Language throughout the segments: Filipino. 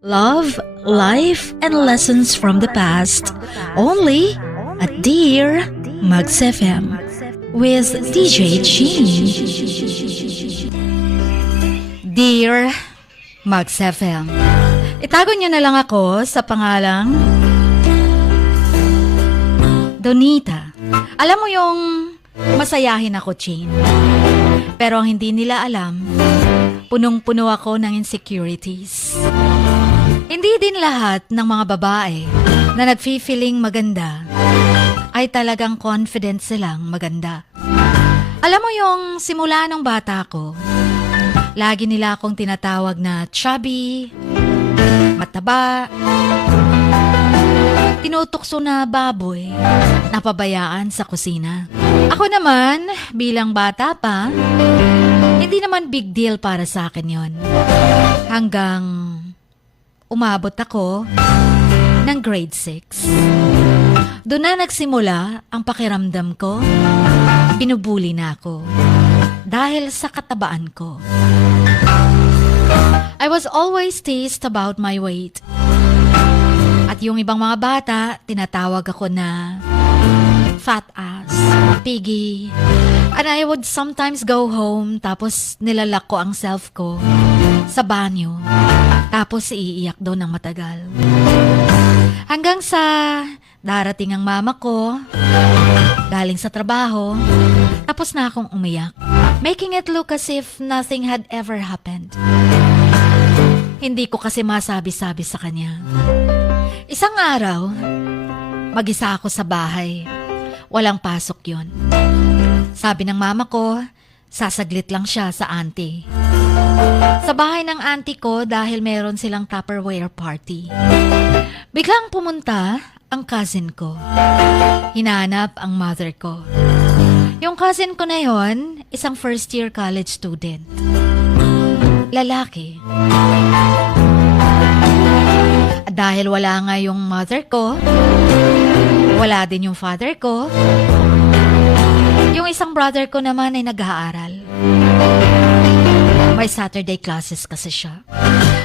Love, life, and lessons from the past. Only at Dear Mags FM with DJ Gene. Dear Mags FM, itago niyo na lang ako sa pangalang Donita. Alam mo yung masayahin ako, Gene. Pero ang hindi nila alam, punong-puno ako ng insecurities. Hindi din lahat ng mga babae na nagfi-feeling maganda ay talagang confident silang maganda. Alam mo yung simula nung bata ko, lagi nila akong tinatawag na chubby, mataba, tinutukso na baboy, napabayaan sa kusina. Ako naman, bilang bata pa, hindi naman big deal para sa akin yon. Hanggang umabot ako ng grade 6. Doon na nagsimula ang pakiramdam ko. Binubuli na ako dahil sa katabaan ko. I was always teased about my weight. At yung ibang mga bata, tinatawag ako na fat ass, piggy. And I would sometimes go home tapos nilalak ko ang self ko sa banyo. Tapos iiyak doon ng matagal. Hanggang sa darating ang mama ko, galing sa trabaho, tapos na akong umiyak, making it look as if nothing had ever happened. Hindi ko kasi masabi-sabi sa kanya. Isang araw, mag-isa ako sa bahay. Walang pasok yon. Sabi ng mama ko, sasaglit lang siya sa auntie. Sa bahay ng auntie ko dahil meron silang Tupperware party. Biglang pumunta ang cousin ko. Hinanap ang mother ko. Yung cousin ko na yon, isang first year college student. Lalaki. Dahil wala nga yung mother ko, wala din yung father ko, yung isang brother ko naman ay nag-aaral. May Saturday classes kasi siya.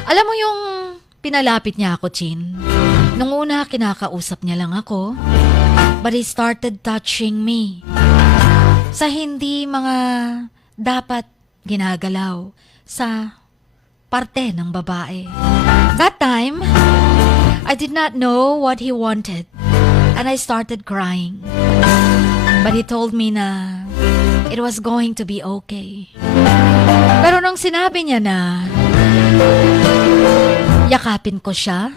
Alam mo yung pinalapit niya ako, Chin. Nung una, kinakausap niya lang ako. But he started touching me. Sa hindi mga dapat ginagalaw sa parte ng babae. That time, I did not know what he wanted. And I started crying. But he told me na it was going to be okay. Pero nung sinabi niya na yakapin ko siya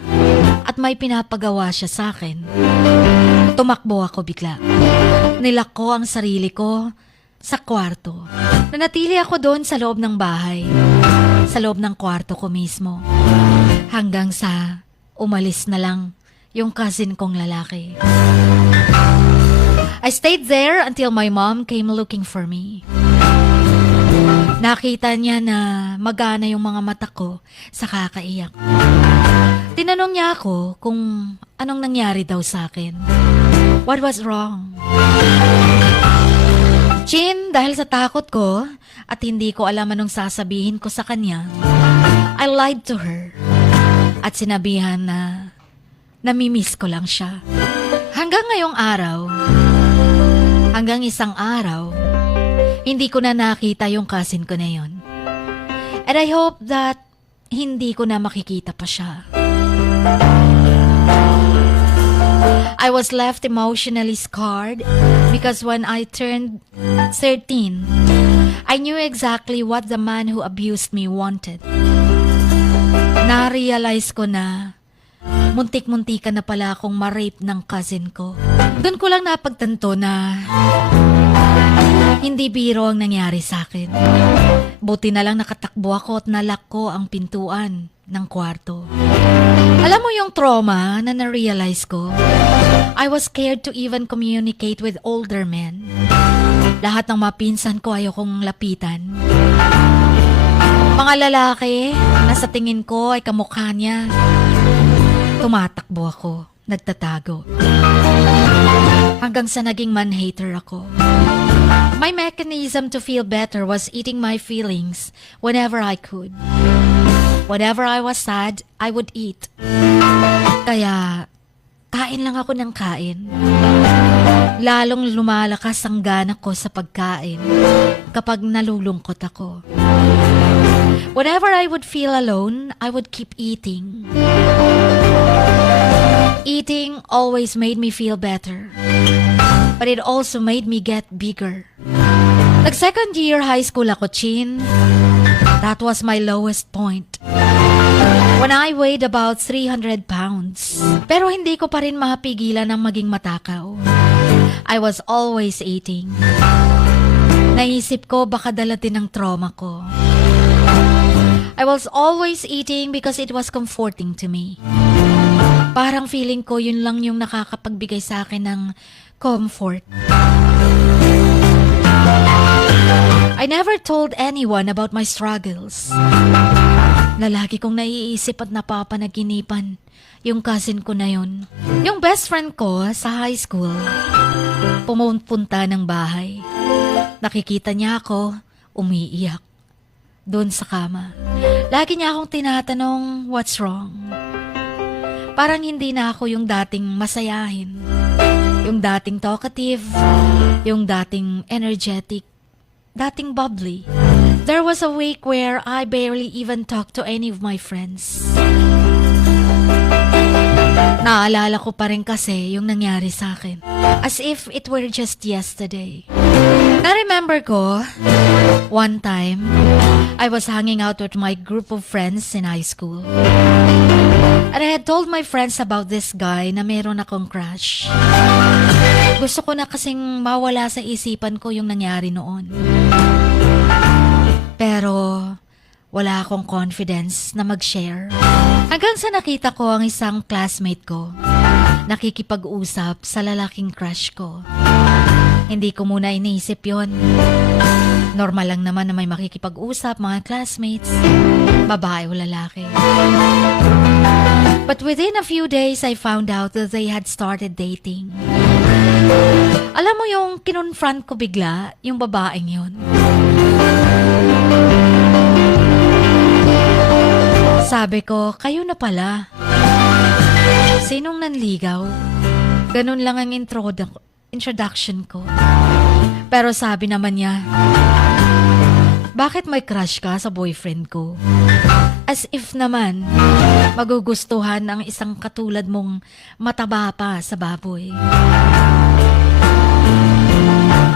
at may pinapagawa siya sa akin, tumakbo ako bigla. Nilak ko ang sarili ko sa kwarto. Nanatili ako doon sa loob ng bahay, sa loob ng kwarto ko mismo. Hanggang sa umalis na lang yung cousin kong lalaki. I stayed there until my mom came looking for me. Nakita niya na magana yung mga mata ko sa kakaiyak. Tinanong niya ako kung anong nangyari daw sa akin. What was wrong? Chin, dahil sa takot ko at hindi ko alam anong sasabihin ko sa kanya, I lied to her at sinabihan na namimiss ko lang siya. Hanggang ngayong araw, hanggang isang araw, hindi ko na nakita yung cousin ko na yun. And I hope that hindi ko na makikita pa siya. I was left emotionally scarred because when I turned 13, I knew exactly what the man who abused me wanted. Na-realize ko na muntik-muntikan na pala akong ma-rape ng cousin ko. Doon ko lang napagtanto na hindi biro ang nangyari sa akin. Buti na lang nakatakbo ako at nalak ko ang pintuan ng kwarto. Alam mo yung trauma na na-realize ko? I was scared to even communicate with older men. Lahat ng mapinsan ko ayokong lapitan. Mga lalaki na sa tingin ko ay kamukha niya. Tumatakbo ako, nagtatago. Hanggang sa naging man-hater ako. My mechanism to feel better was eating my feelings whenever I could. Whenever I was sad, I would eat. Kaya, kain lang ako ng kain. Lalong lumalakas ang gana ko sa pagkain kapag nalulungkot ako. Whenever I would feel alone, I would keep eating. Eating always made me feel better. But it also made me get bigger. Nag-second year high school ako, Chin. That was my lowest point. When I weighed about 300 pounds. Pero hindi ko pa rin mapigilan ang maging matakaw. I was always eating. Naisip ko baka dala din ang trauma ko. I was always eating because it was comforting to me. Parang feeling ko yun lang yung nakakapagbigay sa akin ng comfort. I never told anyone about my struggles. Na lagi kong naiisip at napapanaginipan yung cousin ko na yun. Yung best friend ko sa high school, pumunta ng bahay. Nakikita niya ako, umiiyak. Doon sa kama. Lagi niya akong tinatanong, what's wrong? Parang hindi na ako yung dating masayahin. Yung dating talkative, yung dating energetic, dating bubbly. There was a week where I barely even talked to any of my friends. Naalala ko pa rin kasi yung nangyari sa akin. As if it were just yesterday. Na-remember ko, one time, I was hanging out with my group of friends in high school. And I had told my friends about this guy na meron akong crush. Gusto ko na kasing mawala sa isipan ko yung nangyari noon. Pero wala akong confidence na mag-share. Hanggang sa nakita ko ang isang classmate ko nakikipag-usap sa lalaking crush ko. Hindi ko muna iniisip yon. Normal lang naman na may makikipag-usap mga classmates, babae o lalaki. But within a few days, I found out that they had started dating. Alam mo yung kinonfront ko bigla, yung babaeng yun. Sabi ko, kayo na pala. Sinong nanligaw? Ganun lang ang introduction ko. Pero sabi naman niya, bakit may crush ka sa boyfriend ko? As if naman, magugustuhan ang isang katulad mong mataba pa sa baboy.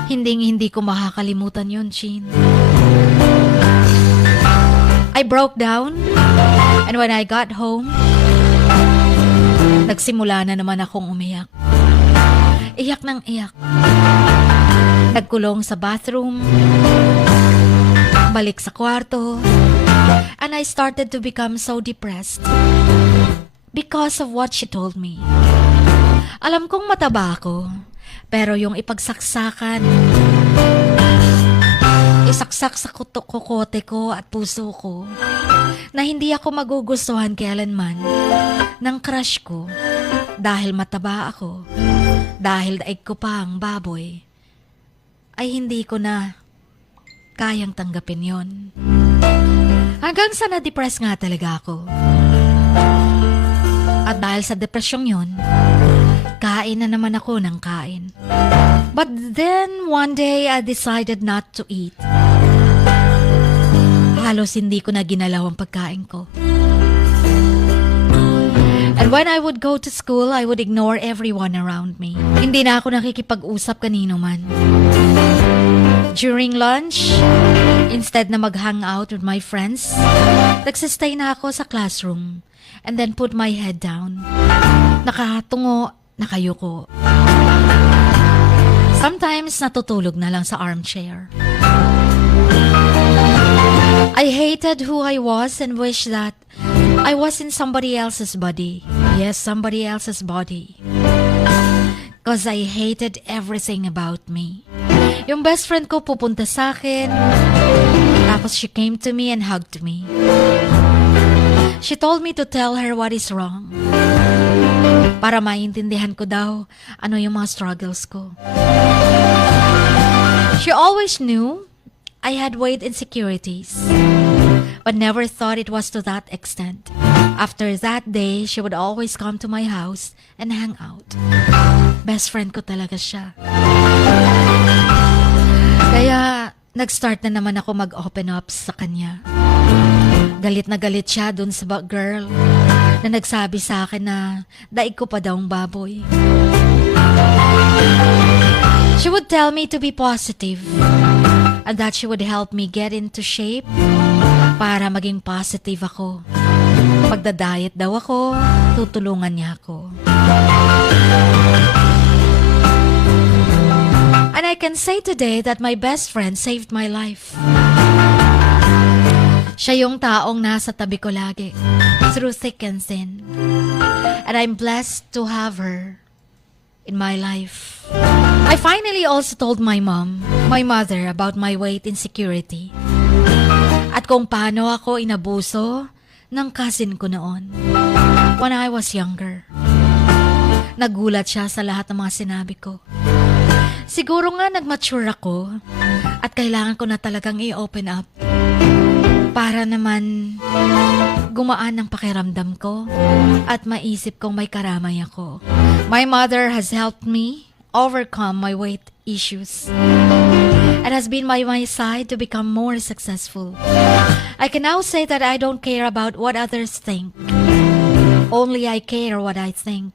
Hindi ko makakalimutan yun, Chin. I broke down, and when I got home, nagsimula na naman akong umiyak. Iyak ng iyak. Nagkulong sa bathroom, balik sa kwarto, and I started to become so depressed because of what she told me. Alam kong mataba ako, pero yung ipagsaksakan, isaksak sa kokote ko at puso ko na hindi ako magugustuhan kailanman ng crush ko dahil mataba ako, dahil daig ko pa ang baboy, ay hindi ko na kayang tanggapin yon. Hanggang sa na-depress nga talaga ako. At dahil sa depresyong yon, kain na naman ako ng kain. But then, one day, I decided not to eat. Halos hindi ko na ginalaw ang pagkain ko. And when I would go to school, I would ignore everyone around me. Hindi na ako nakikipag-usap kanino man. During lunch, instead na mag-hang out with my friends, nagsistay na ako sa classroom and then put my head down. Nakatungo, nakayuko. Sometimes natutulog na lang sa armchair. I hated who I was and wished that I was in somebody else's body. Yes, somebody else's body. Because I hated everything about me. Yung best friend ko pupunta sa akin, tapos she came to me and hugged me. She told me to tell her what is wrong. Para maintindihan ko daw ano yung mga struggles ko. She always knew I had weight insecurities. but never thought it was to that extent. After that day, she would always come to my house and hang out. Best friend ko talaga siya. Kaya, nag-start na naman ako mag-open up sa kanya. Galit na galit siya dun sa girl na nagsabi sa akin na daig ko pa daw ang baboy. She would tell me to be positive and that she would help me get into shape para maging positive ako. Pagda-diet daw ako, tutulungan niya ako. And I can say today that my best friend saved my life. Siya yung taong nasa tabi ko lagi, through thick and thin. And I'm blessed to have her in my life. I finally also told my mother about my weight insecurity. At kung paano ako inabuso ng cousin ko noon, when I was younger. Nagulat siya sa lahat ng mga sinabi ko. Siguro nga nag-mature ako at kailangan ko na talagang i-open up para naman gumaan ang pakiramdam ko at maisip kong may karamay ako. My mother has helped me overcome my weight issues and has been by my side to become more successful. I can now say that I don't care about what others think. Only I care what I think.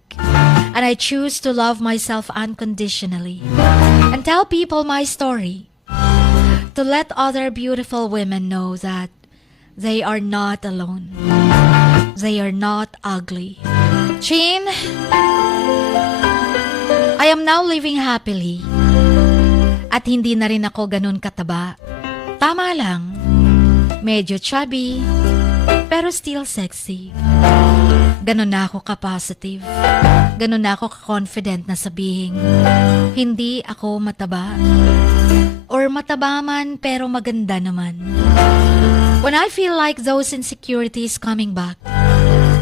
And I choose to love myself unconditionally and tell people my story. To let other beautiful women know that they are not alone. They are not ugly. Chin, I am now living happily. At hindi na rin ako ganun kataba. Tama lang. Medyo chubby, pero still sexy. Ganun na ako ka-positive. Ganun na ako ka-confident na sabihin, hindi ako mataba. Or mataba man, pero maganda naman. When I feel like those insecurities coming back,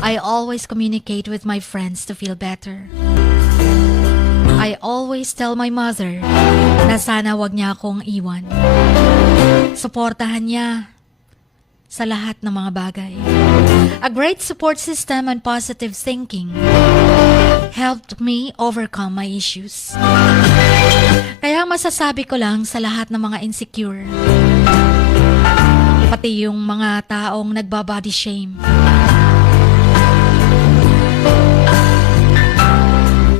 I always communicate with my friends to feel better. I always tell my mother na sana wag niya akong iwan. Suportahan niya sa lahat ng mga bagay. A great support system and positive thinking helped me overcome my issues. Kaya masasabi ko lang sa lahat ng mga insecure, pati yung mga taong nagbabody shame,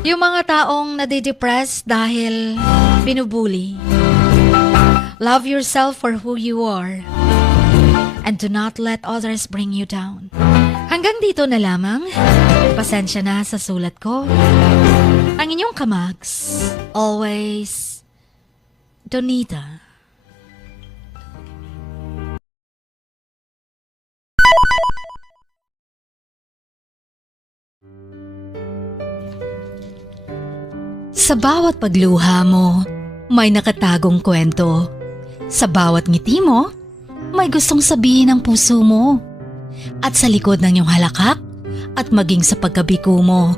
yung mga taong nadidepress dahil binubuli, love yourself for who you are and do not let others bring you down. Hanggang dito na lamang. Pasensya na sa sulat ko. Ang inyong kamags, always, Donita. Sa bawat pagluha mo, may nakatagong kwento. Sa bawat ngiti mo, may gustong sabihin ng puso mo. At sa likod ng iyong halakak at maging sa pagkabiko mo,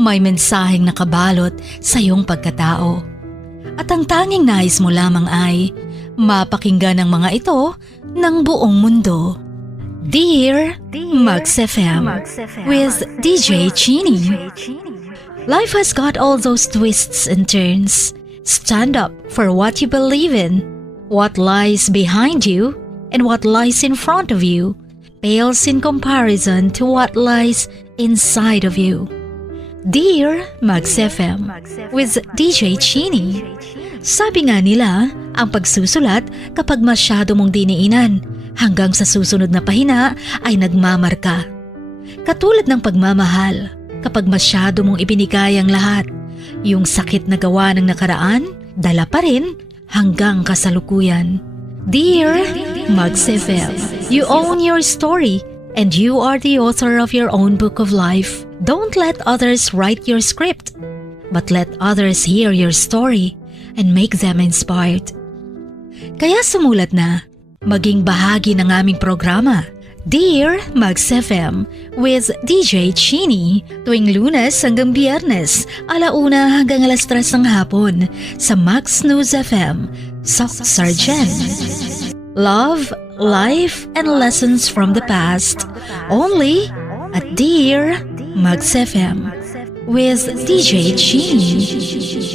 may mensaheng nakabalot sa iyong pagkatao. At ang tanging nais mo lamang ay mapakinggan ang mga ito ng buong mundo. Dear Max FM with DJ Chini. Life has got all those twists and turns. Stand up for what you believe in. What lies behind you and what lies in front of you pales in comparison to what lies inside of you. Dear Max FM with DJ Chini. Sabi nga nila, ang pagsusulat kapag masyado mong diniinan hanggang sa susunod na pahina ay nagmamarka. Katulad ng pagmamahal, kapag masyado mong ibinigay ang lahat, yung sakit na gawa ng nakaraan, dala pa rin hanggang kasalukuyan. Dear Max FM, you own your story and you are the author of your own book of life. Don't let others write your script, but let others hear your story and make them inspired. Kaya sumulat na, maging bahagi ng aming programa, Dear Max FM with DJ Chini, tuwing Lunes hanggang Biyernes, 1:00 hanggang 3:00 ng hapon sa Max News FM, Sock Sargent. love, life, and lessons from the past. Only at Dear Mags FM with DJ Chin.